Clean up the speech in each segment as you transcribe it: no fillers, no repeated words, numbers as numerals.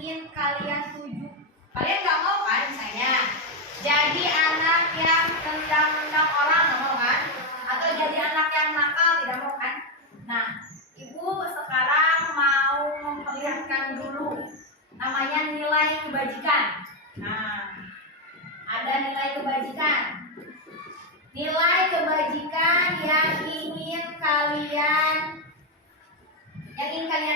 ingin kalian tuju. Kalian nggak mau kan misalnya jadi anak yang tendang-tendang orang, nggak mau kan? Atau jadi anak yang nakal, tidak mau kan? Nah, ibu sekarang mau memperlihatkan dulu namanya nilai kebajikan. Nah, ada nilai kebajikan. Nilai kebajikan yang ingin kalian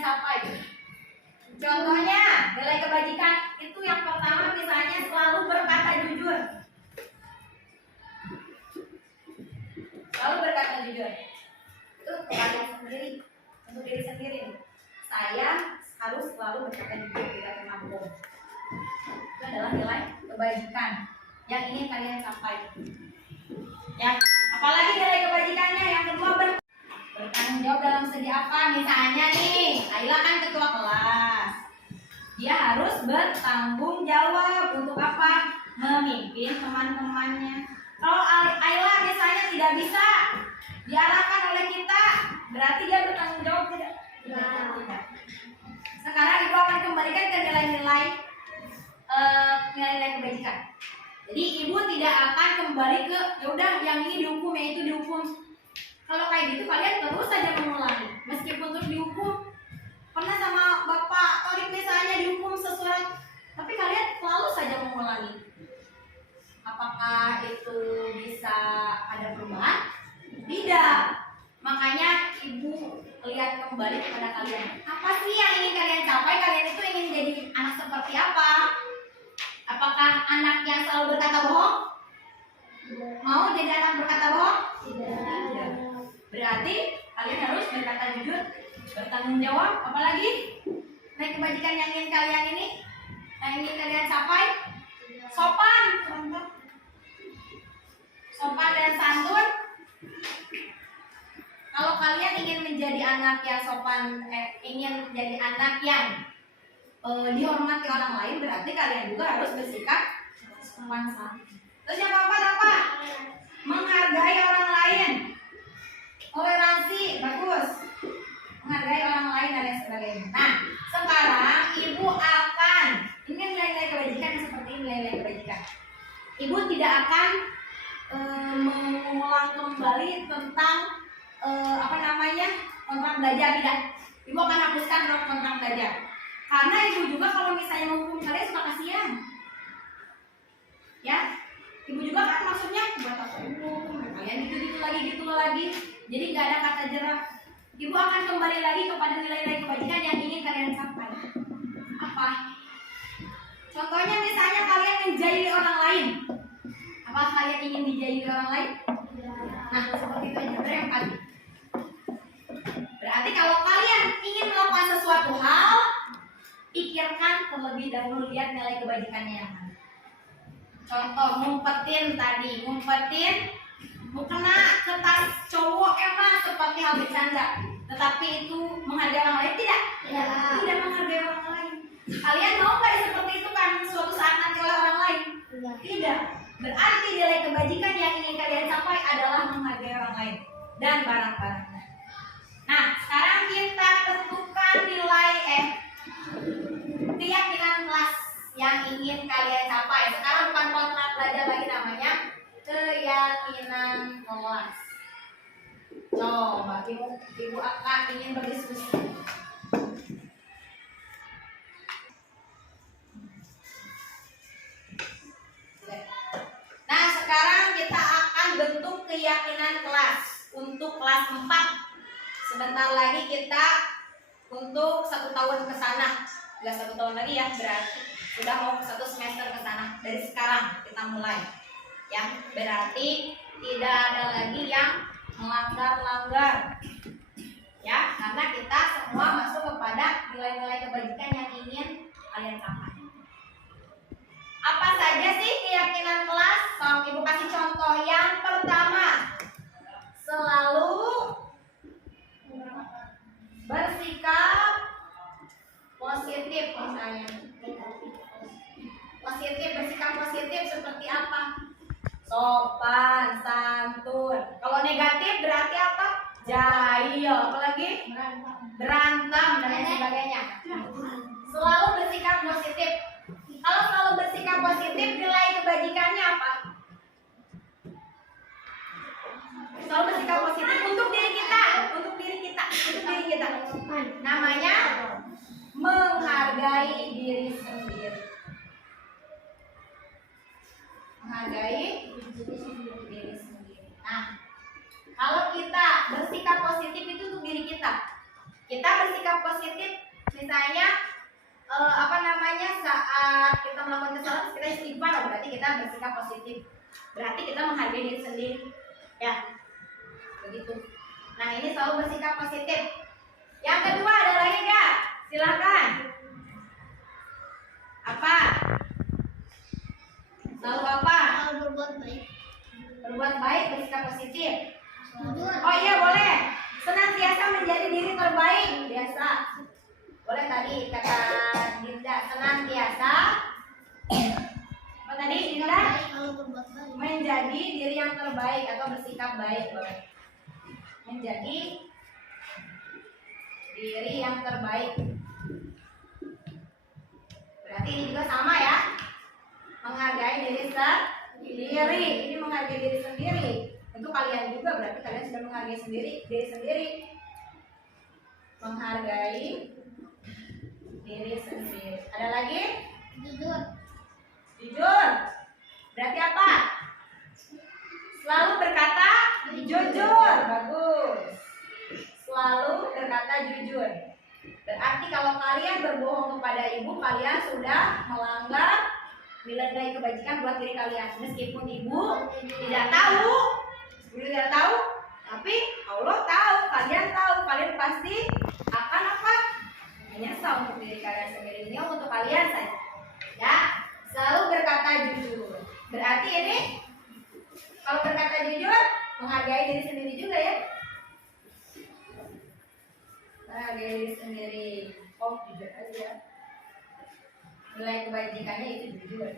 capai. Contohnya, nilai kebajikan itu yang pertama misalnya selalu berkata jujur. Selalu berkata jujur. Itu kalian sendiri, untuk diri sendiri. Saya harus selalu berkata jujur, tidak pernah bohong. Itu adalah nilai kebajikan yang ingin kalian capai. Ya, apalagi nilai kebajikannya yang kedua bertanggung jawab dalam segi apa? Misalnya nih, Ayla kan ketua kelas. Dia harus bertanggung jawab untuk apa? Memimpin teman-temannya. Kalau Ayla misalnya tidak bisa diarahkan oleh kita, berarti dia bertanggung jawab tidak? Tidak. Sekarang ibu akan kembalikan ke nilai-nilai kebajikan. Jadi ibu tidak akan kembali ke yaudah yang ini dihukum, yang itu dihukum. Kalau kayak gitu kalian terus saja mengulangi. Meskipun terus dihukum, pernah sama Bapak Torik misalnya dihukum sesurat, tapi kalian selalu saja mengulangi. Apakah itu bisa ada perubahan? Tidak. Makanya ibu lihat kembali kepada kalian. Apa sih yang ingin kalian capai? Kalian itu ingin jadi anak seperti apa? Apakah anak yang selalu berkata bohong? Mau jadi anak berkata bohong? Tidak. Berarti kalian harus berkata jujur, bertanggung jawab. Apalagi nilai kebajikan yang ingin kalian capai? Sopan, sopan dan santun. Kalau kalian ingin menjadi anak yang sopan, ingin menjadi anak yang dihormati orang lain, berarti kalian juga harus bersikap sopan santun. Terus yang keempat, menghargai orang lain. Toleransi, bagus. Menghargai orang lain dan lain sebagainya. Nah, sekarang ibu akan, ini nilai-nilai kebajikan seperti ini, nilai-nilai kebajikan. Ibu tidak akan mengulang kembali tentang kontrak belajar, tidak. Ibu akan hapuskan kontrak belajar. Karena ibu juga kalau misalnya menghukum kalian suka kasihan. Ya, ibu juga kan maksudnya buat apa ibu kalian gitu lagi. Jadi nggak ada kata jerah. Ibu akan kembali lagi kepada nilai-nilai kebajikan yang ingin kalian capai. Apa? Contohnya misalnya kalian menjahili orang lain. Apa kalian ingin dijahili orang lain? Nah, seperti itu aja, berempati. Berarti kalau kalian ingin melakukan sesuatu hal, pikirkan terlebih dahulu, lihat nilai kebajikannya yang mana. Contoh, ngumpetin mau kena ke tas cowok emang seperti hal bercanda, tetapi itu menghargai orang lain tidak? Tidak menghargai orang lain. Kalian mau nggak seperti itu kan suatu saat nanti oleh orang lain? Tidak. Berarti nilai kebajikan yang ingin kalian capai adalah menghargai orang lain dan barang-barangnya. Nah, sekarang kita tentukan nilai keyakinan kelas yang ingin kalian capai. Sekarang bukan kontrak belajar lagi, namanya keyakinan kelas. Coba ibu akan ingin berdiskusi. Nah, sekarang kita akan bentuk keyakinan kelas untuk kelas 4. Sebentar lagi kita untuk 1 tahun ke sana. Sudah 1 tahun lagi ya, berarti sudah mau 1 semester ke sana. Dari sekarang kita mulai. Ya, berarti tidak ada lagi yang melanggar-langgar. Ya, karena kita semua masuk kepada nilai-nilai kebajikan yang ingin kalian capai. Apa saja sih keyakinan kelas? Ibu kasih contoh. Yang pertama, selalu bersikap positif misalnya. Bersikap positif seperti apa? Sopan, santun. Kalau negatif berarti apa? Jahil. Apalagi? Berantem dan lain sebagainya. Selalu bersikap positif. Kalau selalu bersikap positif, nilai kebajikannya apa? Selalu bersikap positif untuk diri kita, untuk diri kita, untuk diri kita. Namanya menghargai diri sendiri. Menghargai diri sendiri. Nah, kalau kita bersikap positif itu untuk diri kita. Kita bersikap positif, misalnya saat kita melakukan kesalahan kita istighfar, berarti kita bersikap positif. Berarti kita menghargai diri sendiri. Ya, begitu. Nah, ini selalu bersikap positif. Yang kedua ada lagi nggak? Silakan. Apa? Selalu apa? Selalu berbuat baik. Berbuat baik, bersikap positif. Oh iya boleh. Senantiasa menjadi diri terbaik. Biasa. Boleh tadi kata Dinda, senantiasa. Apa tadi Dinda? Selalu berbuat baik. Menjadi diri yang terbaik atau bersikap baik. Boleh. Menjadi diri yang terbaik. Berarti ini juga sama ya. Menghargai diri sendiri. Ini menghargai diri sendiri. Tentu kalian juga, berarti kalian sudah menghargai diri sendiri. Menghargai diri sendiri. Ada lagi? Jujur. Jujur. Berarti apa? Selalu berkata jujur. Bagus. Selalu berkata jujur. Berarti kalau kalian berbohong kepada ibu, kalian sudah melanggar nilai kebajikan buat diri kalian. Meskipun ibu tidak tahu, tapi Allah tahu, kalian pasti akan apa? Menyesal untuk diri kalian sendiri. Ini untuk kalian saja. Ya, selalu berkata jujur. Berarti ini kalau berkata jujur, menghargai diri sendiri juga ya. Menghargai diri sendiri. Oh, jujur aja. Nilai kebajikannya itu jujur.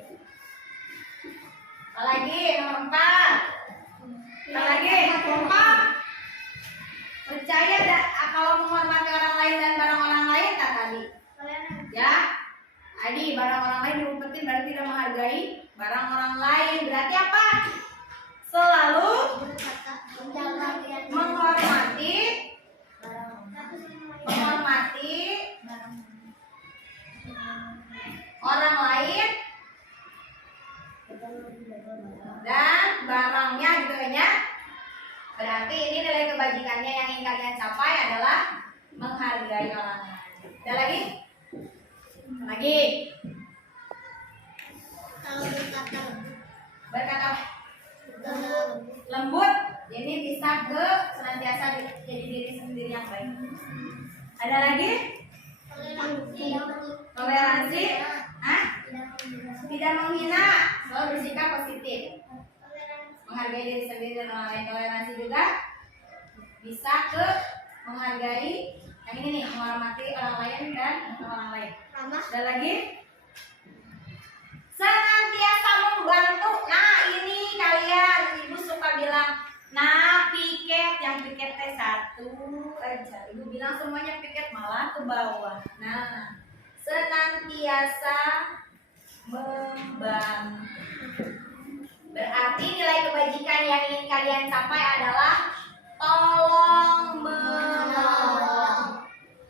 Apalagi nomor 4. Apalagi nomor 4. Percaya kalau menghormati orang lain dan barang orang lain tak tadi. Ya. Tadi barang orang lain diumpetin berarti tidak menghargai barang orang lain. Berarti apa? Selalu menghormati orang lain dan barangnya gitu ya. Berarti ini nilai kebajikannya yang ingin kalian capai adalah menghargai orang lain. Ada lagi? Kalau berkata lembut. Ini bisa ke senantiasa jadi diri sendiri yang baik. Ada lagi? Toleransi. Tidak menghina. Selalu bersikap positif. Menghargai diri sendiri dan orang lain. Toleransi juga bisa ke menghargai yang ini nih, menghormati orang lain dan orang lain. Ada lagi? Senantiasa membantu. Nah, ini kalian ibu suka bilang, nah piket, yang piket teh satu aja. Ibu bilang semuanya piket, malah ke bawah. Nah, senantiasa membantu. Berarti nilai kebajikan yang ingin kalian capai adalah tolong menolong.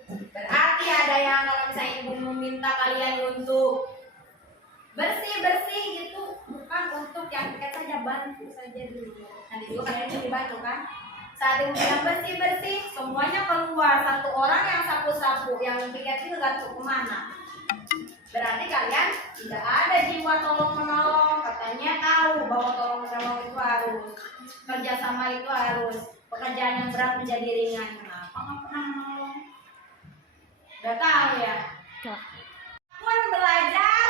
Berarti ada yang kalau misalnya ibu meminta kalian untuk bersih gitu, bukan untuk yang piket saja, bantu saja dulu. Nanti juga kalian jadi bantu kan. Saat ibu bilang bersih, semuanya keluar. Satu orang yang sapu-sapu, yang piket itu gak tahu kemana. Berarti kalian tidak ada jiwa tolong menolong. Katanya tahu bahwa tolong menolong itu harus, kerjasama itu harus, pekerjaan yang berat menjadi ringan. Kenapa nggak pernah menolong? Udah tahu ya. Pun belajar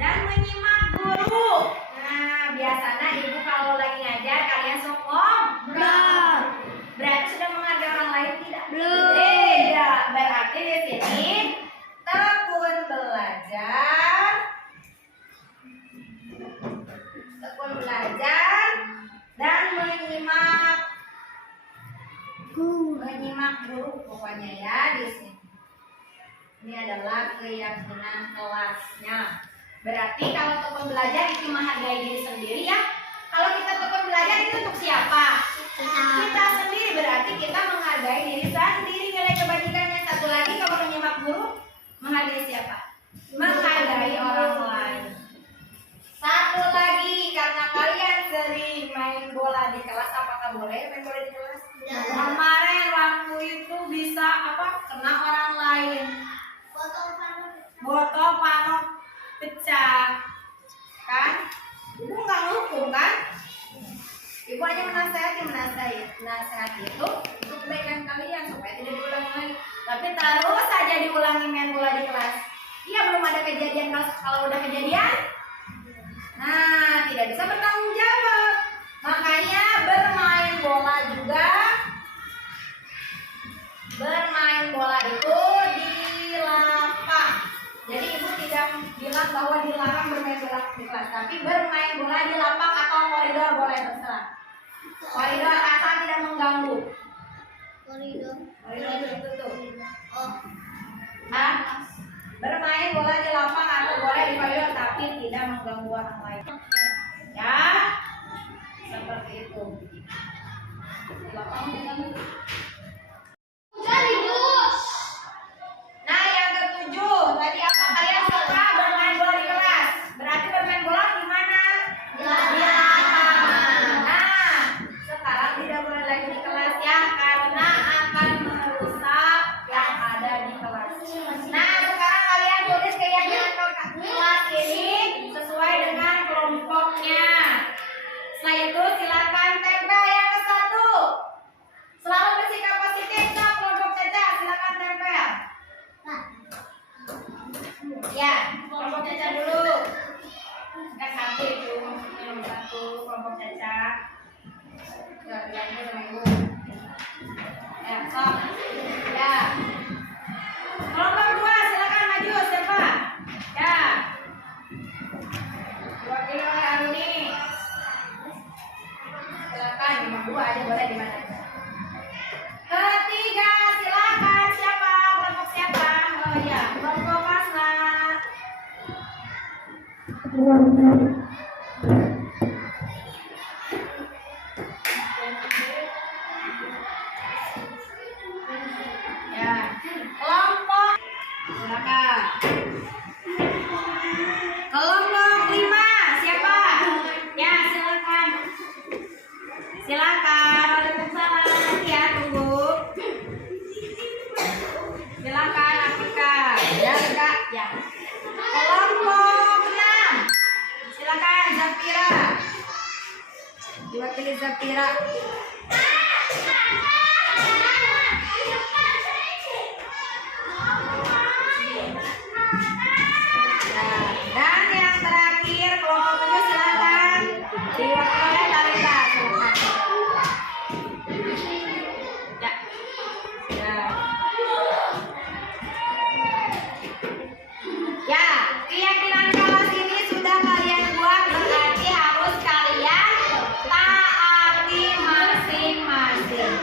dan menyimak guru. Nah, biasanya ibu kalau lagi ngajar kalian sokong. Belum. Berarti sudah menghargai orang lain tidak? Belum. Tidak. Berarti di sini tekun belajar dan menyimak guru pokoknya ya di sini. Ini Ini adalah keyakinan kelasnya. Berarti kalau tekun belajar itu menghargai diri sendiri ya. Kalau kita tekun belajar itu untuk siapa? Kita sendiri. Berarti kita menghargai diri sendiri. Nilai kebajikannya satu lagi kalau menyimak guru, menghargai siapa? Menghargai orang lain. Satu lagi, karena kalian sering main bola di kelas, apakah boleh main bola di kelas? Kemarin waktu itu bisa kena orang lain. Botol panok pecah, kan? Ibu nggak ngukum kan? Ibu hanya menasehati itu untuk kebaikan kalian supaya tidak diulangi lagi. Tapi terus saja diulangi main bola di kelas. Iya, belum ada kejadian. Kalau udah kejadian, nah tidak bisa bertanggung jawab. Makanya bermain bola juga. Bermain bola itu dilarang. Jadi ibu tidak bilang bahwa dilarang bermain bola di kelas, tapi bermain bola di lapang atau koridor boleh, terserah. Koridor asal tidak mengganggu. Koridor. Koridor itu tuh. Oh. Bermain bola di lapang atau boleh di koridor tapi tidak mengganggu orang lain. Ya, seperti itu. Di lapang mengganggu. Nah, yang ketujuh, tadi apa kalian suka bermain bola di kelas? Berarti bermain bola di mana? Di lapangan. Nah, sekarang tidak boleh lagi di kelas ya, karena akan merusak yang ada di kelas. Nah, sekarang kalian tulis keyakinan kelas ini sesuai dengan kelompoknya. Setelah itu silakan tempel yang ke satu. Selalu bersikap positif ke kelompok Caca, silakan tempel. Ya, kelompok Caca dulu. Kan satu itu, nomor satu kelompok Caca. Ya, bilangnya sama ibu. Ya, sok. Ya. Kelompok dua, silakan maju, siapa? Ya. Diwakili oleh Aruni. Silakan, nomor dua aja boleh di mana aja. Ketiga, silakan siapa? Kelompok siapa? Oh ya, kelompok Pasna. Ya, kelompok silakan. Kelompok 5 siapa? Ya, silakan. Silakan. Waalaikumsalam. Ya, tunggu. Silakan Afrika. Ya, Kak. Ya. Kelompok 6. Silakan Zafira. Diwakili Zafira. Dan yang terakhir kelompok 7 silakan diwakili oleh Talita. Silakan. Ya. Ya. Ya, keyakinan kelas ini sudah kalian buat, berarti harus kalian taati masing-masing.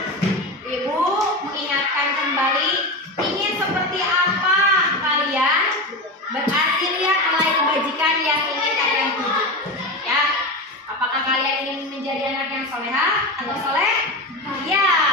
Ibu mengingatkan kembali, ingin seperti apa kalian? Berarti lihat nilai kebajikan yang ingin kalian tuju. Ya, apakah kalian ingin menjadi anak yang soleha atau soleh? Ya.